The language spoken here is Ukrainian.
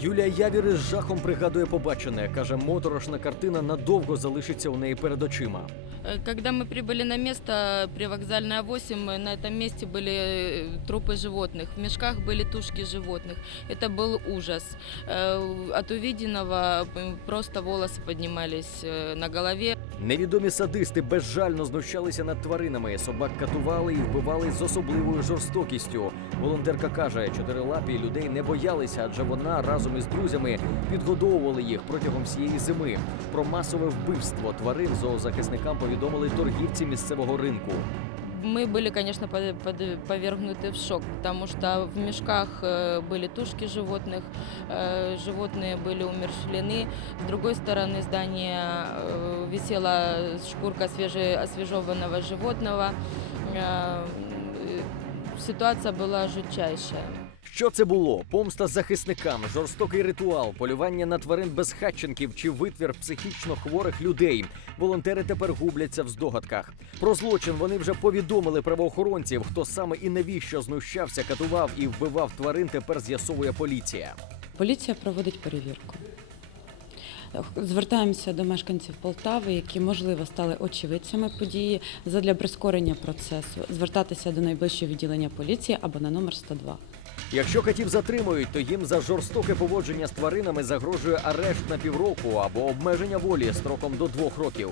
Юлія Явір із жахом пригадує побачене. каже, моторошна картина надовго залишиться у неї перед очима. Э, Когда мы прибыли на место, привокзальная 8, э, на этом месте были э, трупы животных. В мешках были тушки животных. Это был ужас. Э, От увиденного м, просто волосы поднимались э, на голове. Невідомі садисти безжально знущалися над тваринами. Собак катували і вбивали з особливою жорстокістю. Волонтерка каже, чотирилапі людей не боялися, адже вона разом із друзями підгодовували їх протягом всієї зими. Про масове вбивство тварин зоозахисникам повідомили торгівці місцевого ринку Мы были, конечно, под- под- повергнуты в шок, потому что в мешках э, были тушки животных, э, животные были умерщвлены. С другой стороны здания э, висела шкурка свеже- освежеванного животного. Э, э, Ситуация была жутчайшая. Що це було? Помста захисникам, жорстокий ритуал, полювання на тварин безхатченків чи витвір психічно хворих людей. Волонтери тепер губляться в здогадках. Про злочин вони вже повідомили правоохоронців. Хто саме і навіщо знущався, катував і вбивав тварин, тепер з'ясовує поліція. Поліція проводить перевірку. Звертаємося до мешканців Полтави, які можливо стали очевидцями події задля прискорення процесу. Звертатися до найближчого відділення поліції або на номер 102. Якщо котів затримують, то їм за жорстоке поводження з тваринами загрожує арешт на півроку або обмеження волі строком до двох років.